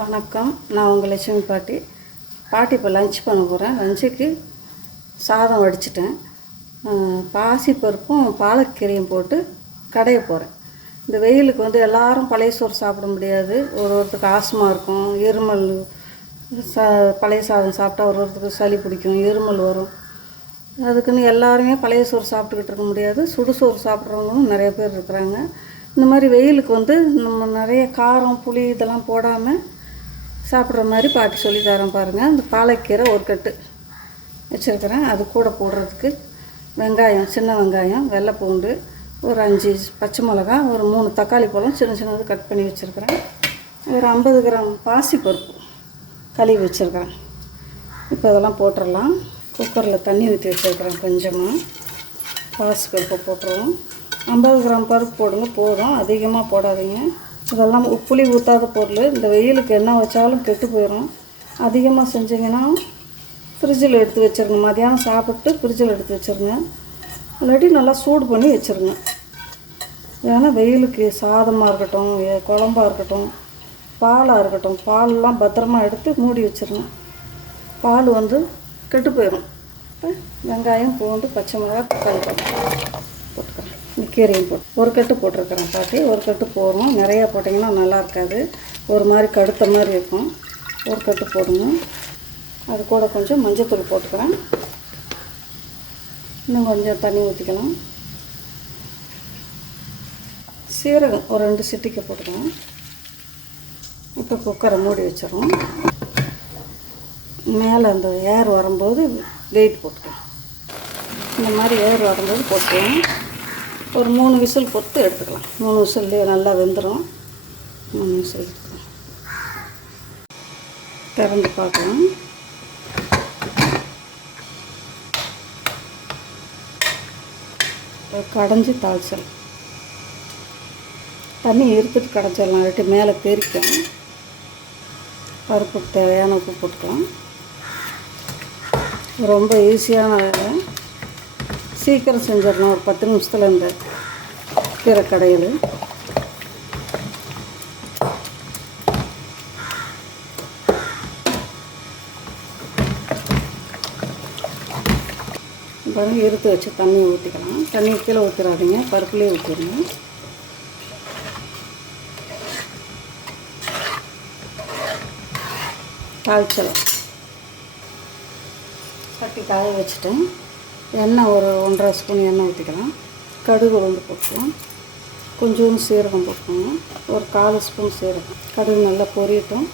வணக்கம். நான் உங்கள் லட்சுமி பாட்டி. பாட்டி இப்போ லஞ்ச் பண்ண போகிறேன் லஞ்சுக்கு சாதம் வடிச்சிட்டேன். பாசி பருப்பும் பாலக்கீரையும் போட்டு கடைய போகிறேன் இந்த வெயிலுக்கு வந்து எல்லாரும் பழைய சோறு சாப்பிட முடியாது. ஒரு ஒருத்தருக்கு ஆஸ்மா இருக்கும். இருமல் சா பழைய சாதம் சாப்பிட்டா ஒரு ஒருத்தருக்கு சளி பிடிக்கும் இருமல் வரும். அதுக்குன்னு எல்லாருமே பழைய சோறு சாப்பிட்டுக்கிட்டு இருக்க முடியாது. சுடுசோறு சாப்பிட்றவங்களும் நிறைய பேர் இருக்கிறாங்க. இந்த மாதிரி வெயிலுக்கு வந்து நம்ம நிறைய காரம் புளி இதெல்லாம் போடாமல் சாப்பிட்ற மாதிரி பாட்டி சொல்லி தரோம் பாருங்கள் அந்த பாலக்கீரை ஒரு கட்டு வச்சுருக்கிறேன். அது கூட போடுறதுக்கு வெங்காயம் சின்ன வெங்காயம் வெள்ளை பூண்டு ஒரு அஞ்சு பச்சை மிளகா ஒரு மூணு தக்காளி பழம் சின்ன சின்னது கட் பண்ணி வச்சுருக்கிறேன். ஒரு ஐம்பது கிராம் பாசி பருப்பு கழுவி வச்சுருக்கிறேன். இப்போ இதெல்லாம் போட்டுடலாம். குக்கரில் தண்ணி ஊற்றி வச்சுருக்கிறேன் கொஞ்சமாக பாசி பருப்பு போட்டுருவோம். ஐம்பது கிராம் பருப்பு போடுங்க போதும். அதிகமாக போடாதீங்க. இதெல்லாம் உப்புளி ஊற்றாத பொருள். இந்த வெயிலுக்கு என்ன வச்சாலும் கெட்டு போயிடும் அதிகமாக செஞ்சிங்கன்னா ஃப்ரிட்ஜில் எடுத்து வச்சுருங்க. மதியானம் சாப்பிட்டு ஃப்ரிட்ஜில் எடுத்து வச்சுருங்க. இல்லாட்டி நல்லா சூடு பண்ணி வச்சுருங்க. ஏன்னா வெயிலுக்கு சாதமாக இருக்கட்டும் குழம்பாக இருக்கட்டும் பாலாக இருக்கட்டும் பாலெலாம் பத்திரமா எடுத்து மூடி வச்சுருங்க. பால் வந்து கெட்டு போயிடும் வெங்காயம் பூண்டு பச்சை மிளகாய் தக்காளி இந்த கீரையும் போட்டு ஒரு கட்டு போட்டிருக்கிறேன் பாட்டி. ஒரு கட்டு போடுவோம் நிறையா போட்டிங்கன்னா நல்லா இருக்காது. ஒரு மாதிரி கடுத்த மாதிரி இருக்கும். ஒரு கட்டு போடுங்க. அது கூட கொஞ்சம் மஞ்சத்தூள் போட்டுக்கிறேன். இன்னும் கொஞ்சம் தண்ணி ஊற்றிக்கலாம் சீரகம் ஒரு ரெண்டு சிட்டிக்கை போட்டுக்கலாம். இப்போ குக்கரை மூடி வச்சிடறோம். மேலே அந்த ஏர் வரும்போது வெயிட் போட்டுக்கலாம். இந்த மாதிரி ஏர் வரும்போது போட்டுக்கலாம். ஒரு மூணு விசில் பொறுத்து எடுத்துக்கலாம். மூணு விசில்லே நல்லா வெந்துடும் மூணு விசில் எடுத்துக்கலாம். திறந்து பார்க்கலாம். கடைஞ்சி தாளிச்சல் தண்ணி இருத்துட்டு கடைச்சிடலாம். இல்லாட்டி மேலே தெரிக்கும் பருப்புக்கு தேவையான உப்பு போட்டுக்கலாம். ரொம்ப ஈஸியான வேலை. சீக்கிரம் செஞ்சிடணும் ஒரு பத்து நிமிஷத்தில் இந்த கீரை கடையில். பாருங்கள் எடுத்து வச்சு தண்ணியை ஊற்றிக்கலாம் தண்ணியை கீழே ஊற்றிடாதீங்க பருப்புலேயே ஊற்றிடுங்க தாளிச்சலாம் சட்டி காய வச்சுட்டேன். எண்ணெய் ஒரு ஒன்றரை ஸ்பூன் எண்ணெய் ஊற்றிக்கலாம். கடுகு உளுந்து போட்டுக்கலாம். கொஞ்சோண்டு சீரகம் போட்டுக்கோங்க. ஒரு கால் ஸ்பூன் சீரகம். கடுகு நல்லா பொரியட்டும்.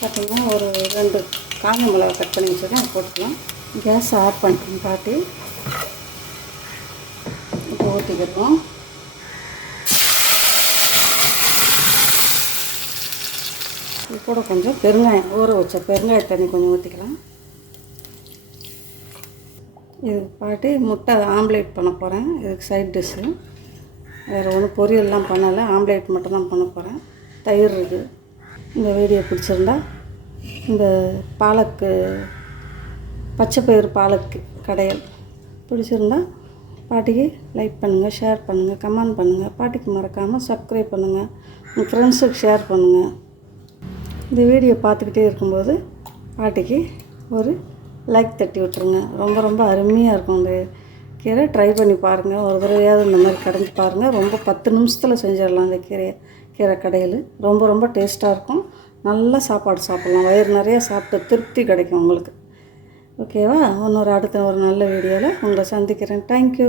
பார்த்திங்கன்னா ஒரு ரெண்டு காஞ்ச மிளகா கட் பண்ணி வச்சுருக்கேன். போட்டுக்கலாம். கேஸ் ஆஃப் பண்ணிட்டேன் பாட்டி. இப்போ ஊற்றிக்கிறோம் கூட கொஞ்சம் பெருங்காயம் ஊற வச்ச பெருங்காய தண்ணி கொஞ்சம் ஊற்றிக்கலாம் இது பாட்டி முட்டை ஆம்லேட் பண்ண போகிறேன் இதுக்கு சைட் டிஷ்ஷு வேறு ஒன்றும் பொரியல்லாம் பண்ணலை. ஆம்லேட் மட்டும்தான் பண்ண போகிறேன் தயிர் இருக்குது இந்த வீடியோ பிடிச்சிருந்தா இந்த பாலக்கு பச்சை பயிறு பாலக்கு கடையல் பிடிச்சிருந்தா பாட்டிக்கு லைக் பண்ணுங்கள் ஷேர் பண்ணுங்கள் கமெண்ட் பண்ணுங்கள் பாட்டிக்கு மறக்காமல் சப்ஸ்கிரைப் பண்ணுங்கள் உங்கள் ஃப்ரெண்ட்ஸுக்கு ஷேர் பண்ணுங்கள் இந்த வீடியோ பார்த்துக்கிட்டே இருக்கும்போது பாட்டிக்கு ஒரு லைக் தட்டி விட்டுருங்க. ரொம்ப ரொம்ப அருமையாக இருக்கும் இந்த கீரை. ட்ரை பண்ணி பாருங்கள் ஒரு தடவையாவது இந்த மாதிரி கடைஞ்சி பாருங்கள் ரொம்ப பத்து நிமிஷத்தில் செஞ்சிடலாம் இந்த கீரையை. கீரை கடையில். ரொம்ப ரொம்ப டேஸ்ட்டாக இருக்கும். நல்லா சாப்பாடு சாப்பிட்லாம். வயிறு நிறையா சாப்பிட்டு திருப்தி கிடைக்கும் உங்களுக்கு. ஓகேவா இன்னொரு அடுத்த ஒரு நல்ல வீடியோவில் உங்களை சந்திக்கிறேன். தேங்க்யூ